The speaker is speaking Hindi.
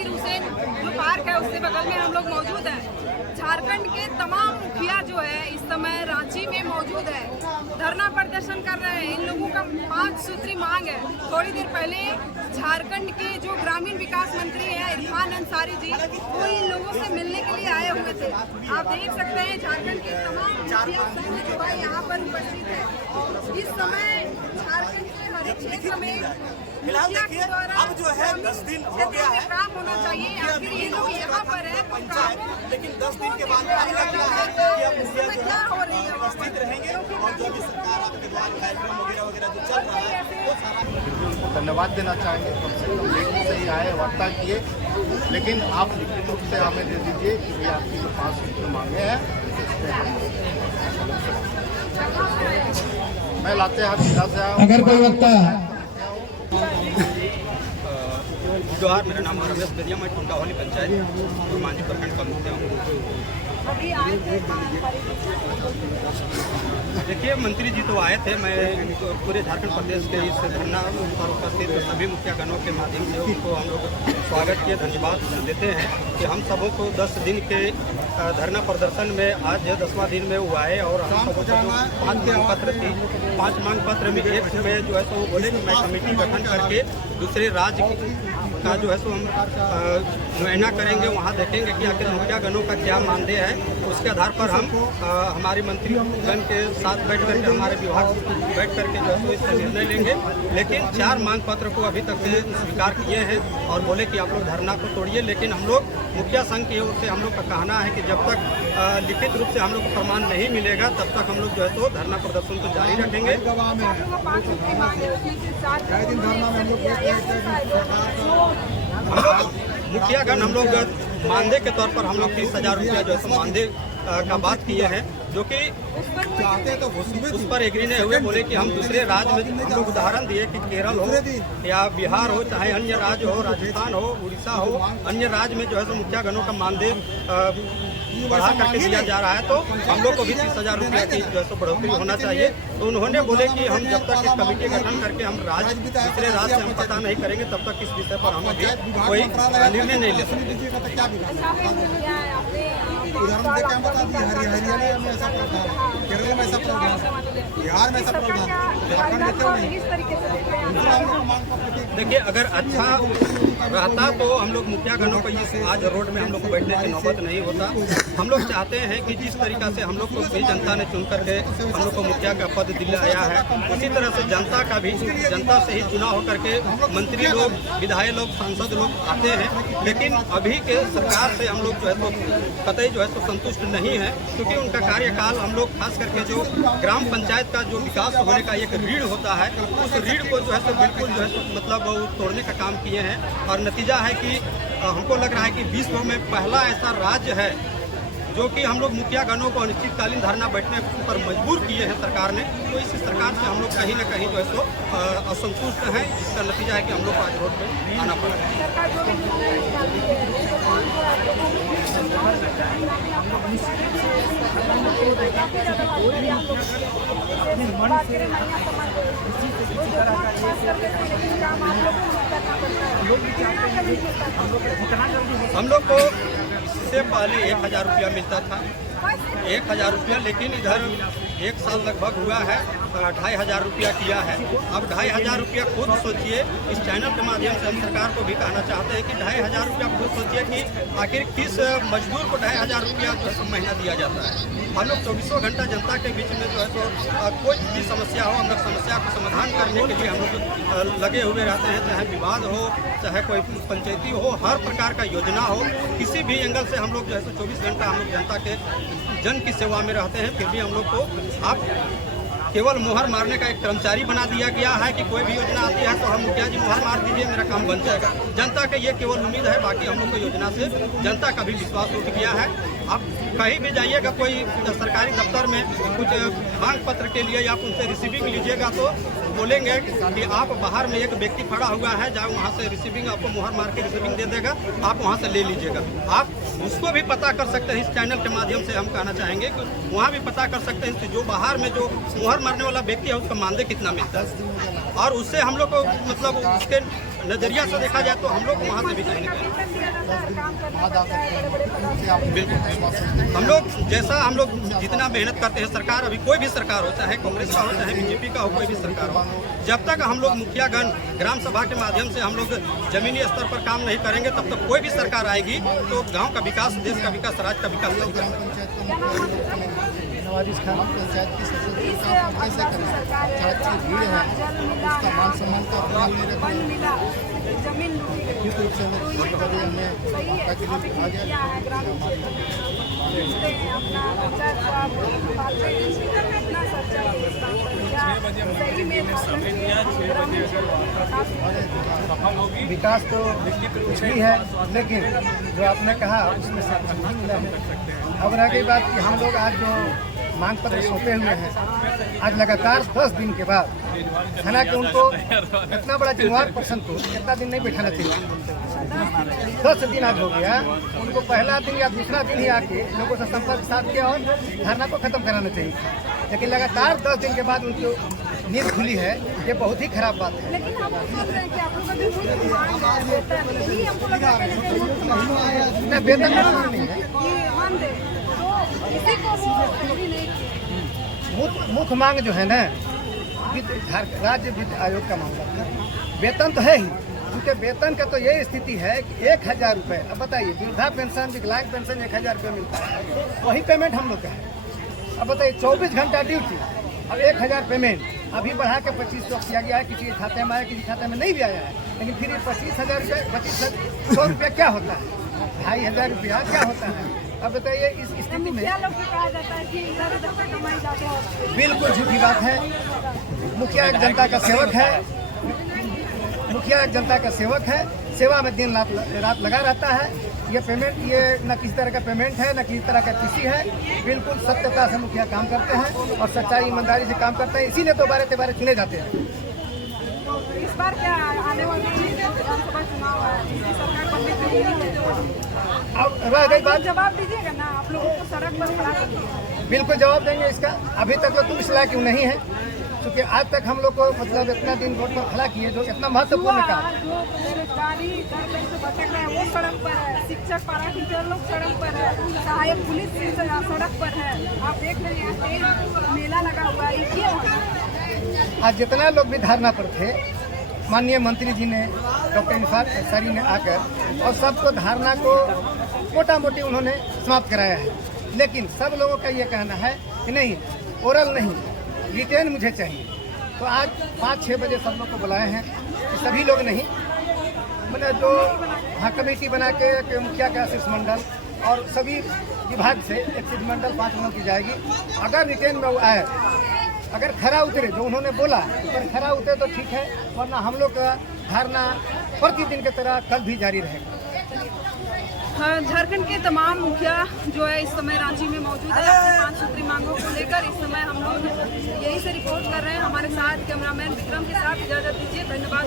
जाकिर हुसैन जो पार्क है उसके बगल में हम लोग मौजूद हैं। झारखंड के तमाम मुखिया जो है इस समय रांची में मौजूद है, धरना प्रदर्शन कर रहे हैं। इन लोगों का 5 सूत्री मांग है। थोड़ी देर पहले झारखंड के जो ग्रामीण विकास मंत्री हैं इरफान अंसारी जी, वो इन लोगों से मिलने के लिए आए हुए थे। आप देख सकते हैं झारखंड के तमाम मुखिया संघ जो है यहाँ पर उपस्थित है। इस समय झारखंड के हर एक क्षेत्र में फिलहाल देखिए अब जो है 10 दिन हो गया है, काम होना चाहिए। आखिर ये लोग यहाँ पर है पंचायत, लेकिन 10 दिन के बाद पता लगा है कि अब मुखिया जो है उपस्थित रहेंगे और जो भी सरकार आपके द्वारा कार्यक्रम वगैरह वगैरह जो चल रहा है वो सारा। उनको धन्यवाद देना चाहेंगे, कम से कम लेट से ही आए, वार्ता किए, लेकिन आप लिखित रूप से हमें दे दीजिए कि ये आपकी जो 5 सूत्र मांगे हैं मैं लाते हाथ जिला से आया। अगर कोई वक्ता जोहार, मेरा नाम रमेश बेदिया, मैं टुंडावाली पंचायत मांझी प्रखंड का मुखिया हूँ। देखिए मंत्री जी तो आए थे, मैं पूरे झारखंड प्रदेश के इस धरना पर उपस्थित सभी मुखियागणों के माध्यम से उनको हम लोग स्वागत किए, धन्यवाद देते हैं कि हम सबों को 10 दिन के धरना प्रदर्शन में आज 10वां दिन में वो आए और हम सबों को जो 5 मांग पत्र थी, 5 मांग पत्र में एक में जो है तो वो बोले कि मैं कमेटी गठन करके दूसरे राज्य का जो है सो हम मुआयना करेंगे, वहाँ देखेंगे कि आखिर मुखियागणों का क्या मानदेय है। उसके आधार पर हम हमारे मंत्रीगण के साथ बैठ करके हमारे विभाग बैठ करके जो है सो इसका निर्णय लेंगे। लेकिन 4 मांग पत्र को अभी तक से स्वीकार किए हैं और बोले कि आप लोग धरना को तोड़िए, लेकिन हम लोग मुखिया संघ की ओर से हम लोग का कहना है कि जब तक लिखित रूप से हम लोग को प्रमाण नहीं मिलेगा तब तक हम लोग जो है तो धरना प्रदर्शन को जारी रखेंगे। मुखियागण हम लोग मानदेय के तौर पर हम लोग 30,000 रुपया जो है मानदेय का बात किए हैं, जो कि चाहते तो उस पर एग्री नहीं हुए। बोले कि हम दूसरे राज्य में हम लोग उदाहरण दिए कि केरल हो या बिहार हो, चाहे अन्य राज्य हो, राजस्थान हो, उड़ीसा हो, अन्य राज्य में जो है मुखियागणों का मानदेय बढ़ा करके दिया जा रहा है, तो हम लोग को भी 30,000 रुपया की जो है तो बढ़ोतरी होना चाहिए। तो उन्होंने बोले कि हम जब तक इस कमेटी गठन करके हम दूसरे राज्य से हम पता नहीं करेंगे तब तक इस विषय पर हम अभी कोई निर्णय नहीं ले सकते। उदाहरण देके हम बता दिए, हरियाणा में ऐसा प्रावधान, केरल में ऐसा प्रावधान, बिहार में ऐसा प्रावधान, झारखंड में क्यों नहीं? देखिए अगर अच्छा रहता तो हम लोग मुखियागणों को इस आज रोड में हम लोग को बैठने की नौबत नहीं होता। हम लोग चाहते हैं कि जिस तरीका से हम लोग को भी जनता ने चुन करके हम लोग को मुखिया का पद दिलाया है, उसी तरह से जनता का भी जनता से ही चुनाव होकर के मंत्री लोग, विधायक लोग, सांसद लोग आते हैं। लेकिन अभी के सरकार से हम लोग जो है तो कतई जो है तो संतुष्ट नहीं है, क्योंकि उनका कार्यकाल हम लोग खास करके जो ग्राम पंचायत का जो विकास होने का एक रीढ़ होता है, उस रीढ़ को जो है तो बिल्कुल जो है तो मतलब वो तोड़ने का काम किए हैं। और नतीजा है कि हमको लग रहा है कि विश्व में पहला ऐसा राज्य है जो कि हम लोग मुखियागणों को अनिश्चितकालीन धरना बैठने पर मजबूर किए हैं सरकार ने। तो इस सरकार से हम लोग कहीं न कहीं जो है तो असंतुष्ट हैं, जिसका नतीजा है कि हम लोग को आज रोड पे आना पड़ा। हम लोग को इससे पहले 1,000 रुपया मिलता था, 1,000 रुपया, लेकिन इधर 1 साल लगभग हुआ है 2,500 रुपया किया है। अब 2,500 रुपया खुद सोचिए, इस चैनल के माध्यम से हम सरकार को भी कहना चाहते हैं कि 2,500 रुपया खुद सोचिए कि आखिर किस मजदूर को 2,500 रुपया जो है महीना दिया जाता है। हम लोग 24 घंटा जनता के बीच में जो है तो कोई भी समस्या हो, हम लोग समस्या को समाधान करने के लिए हम लोग लगे हुए रहते हैं, चाहे विवाद हो, चाहे कोई पंचायती हो, हर प्रकार का योजना हो, किसी भी एंगल से हम लोग जो है तो 24 घंटा हम लोग जनता के जन की सेवा में रहते हैं। फिर भी हम लोग को आप केवल मुहर मारने का एक कर्मचारी बना दिया गया है कि कोई भी योजना आती है तो हम मुखिया जी मुहर मार दीजिए, मेरा काम बन जाएगा। जनता का ये केवल उम्मीद है, बाकी हम लोग को योजना से जनता का भी विश्वास उठ गया है। आप कहीं भी जाइएगा, कोई सरकारी दफ्तर में कुछ मांग पत्र के लिए या उनसे रिसीविंग लीजिएगा तो बोलेंगे कि आप बाहर में एक व्यक्ति खड़ा हुआ है, जाओ वहाँ से रिसीविंग, आपको मुहर मार के रिसीविंग दे देगा, आप वहाँ से ले लीजिएगा। आप उसको भी पता कर सकते हैं, इस चैनल के माध्यम से हम कहना चाहेंगे कि वहाँ भी पता कर सकते हैं कि जो बाहर में जो मुहर मारने वाला व्यक्ति है उसका मानदेय कितना मिलता है। और उससे हम लोग को मतलब उसके नज़रिया से देखा जाए तो हम लोग वहाँ से भी कहीं हम लोग जैसा हम लोग जितना मेहनत करते हैं, सरकार अभी कोई भी सरकार हो, चाहे कांग्रेस का हो चाहे बीजेपी का हो, कोई भी सरकार हो, जब तक हम लोग मुखियागण ग्राम सभा के माध्यम से हम लोग जमीनी स्तर पर काम नहीं करेंगे तब तक कोई भी सरकार आएगी तो गांव का विकास, देश का विकास, राज्य का विकास नहीं कर सकते। नवाजिश खान पंचायत की सदस्य कैसे करें? चाची भीड़ है, उसका मान सम्मान का ख्याल नहीं रख रहे। जमीन निश्चित रूप से हमने माता के लिए आ गया। अपना विकास तो कुछ भी है, लेकिन जो आपने कहा उसमें से कुछ नहीं मिला है। अब रह गई बात कि हम लोग आज जो मांग पत्र सौंपे हुए हैं, आज लगातार 10 दिन के बाद, हालांकि उनको इतना बड़ा जिम्मेवार पर्सन को इतना दिन नहीं बैठाना चाहिए। 10 दिन आज हो गया, उनको पहला दिन या दूसरा दिन ही आके लोगों से संपर्क साध किया और धरना को खत्म कराना चाहिए, लेकिन लगातार 10 दिन के बाद उनको नींद खुली है, ये बहुत ही खराब बात है। लेकिन हम सोच रहे हैं कि आप लोग का भी मुझे मांग है, यही हमको लगा कि नहीं, वेतन का मांग नहीं है, ये मान दे तो किसी को वो पूरी नहीं की। मुख्य मांग जो है ना, राज्य वित्त आयोग का मामला था। वेतन तो है ही, क्योंकि वेतन का तो ये स्थिति है कि 1000 रुपये। अब बताइए, वृद्धा पेंशन, विकलांग पेंशन 1000 रुपये मिलता है, वही पेमेंट हम लोग का है। अब बताइए, 24 घंटा ड्यूटी और 1000 पेमेंट, अभी बढ़ा के 2500 किया गया है। किसी के खाते में आया, किसी खाते में नहीं भी आया है, लेकिन फिर 25,000 रुपये, 2500 रुपये क्या होता है? 2500 रुपया क्या होता है? अब बताइए, इस स्थिति में मुखिया लोग को कहा जाता है कि इधर उधर का कमाई जाते हैं। बिल्कुल झूठी बात है। मुखिया एक जनता का सेवक है, मुखिया एक जनता का सेवक है, सेवा में दिन रात लगा रहता है। ये पेमेंट, ये न किसी तरह का पेमेंट है, न किसी तरह का किसी है। बिल्कुल सत्यता से मुखिया काम करते हैं और सच्चाई ईमानदारी से काम करते हैं, इसीलिए तो बारे तेबारे चुने जाते हैं। इस बार क्या आने वाले विधानसभा चुनाव है, इसकी सरकार बनने के लिए अब रह गई बात, जवाब दीजिएगा ना, आप लोगों को सड़क पर खड़ा कर दिया। बिल्कुल जवाब देंगे इसका। अभी तक तो इस लायक क्यों नहीं है, क्योंकि आज तक हम लोग को मतलब इतना दिन वोट पर खड़ा किए, जो इतना महत्वपूर्ण काम। जो बेरोजगारी दर से भटक रहे हैं वो सड़क पर है, शिक्षक पारा टीचर लोग सड़क पर है, सहायक पुलिस सड़क पर है। आप देख रहे हैं मेला लगा हुआ है, ये क्यों? आज जितना लोग भी धरना पर थे, माननीय मंत्री जी ने, डॉक्टर इरफान अंसारी ने आकर और सबको धारणा को मोटा मोटी उन्होंने समाप्त कराया है। लेकिन सब लोगों का ये कहना है कि नहीं, ओरल नहीं, रिटेन मुझे चाहिए। तो आज 5-6 बजे सब लोग को बुलाए हैं, सभी लोग नहीं, मतलब जो हाँ कमेटी बना के मुखिया का शिष्टमंडल और सभी विभाग से एक शिष्टमंडल 5 लोगों की जाएगी। अगर रिटेन में वो आए, अगर खरा उतरे, जो उन्होंने बोला, अगर खरा उतरे तो ठीक है, वरना हम लोग का धरना प्रतिदिन की तरह कल भी जारी रहेगा। झारखंड के तमाम मुखिया जो है इस समय रांची में मौजूद है, अपनी 5 सूत्री मांगों को लेकर। इस समय हम लोग यही से रिपोर्ट कर रहे हैं। हमारे साथ कैमरामैन विक्रम के साथ इजाजत दीजिए, धन्यवाद।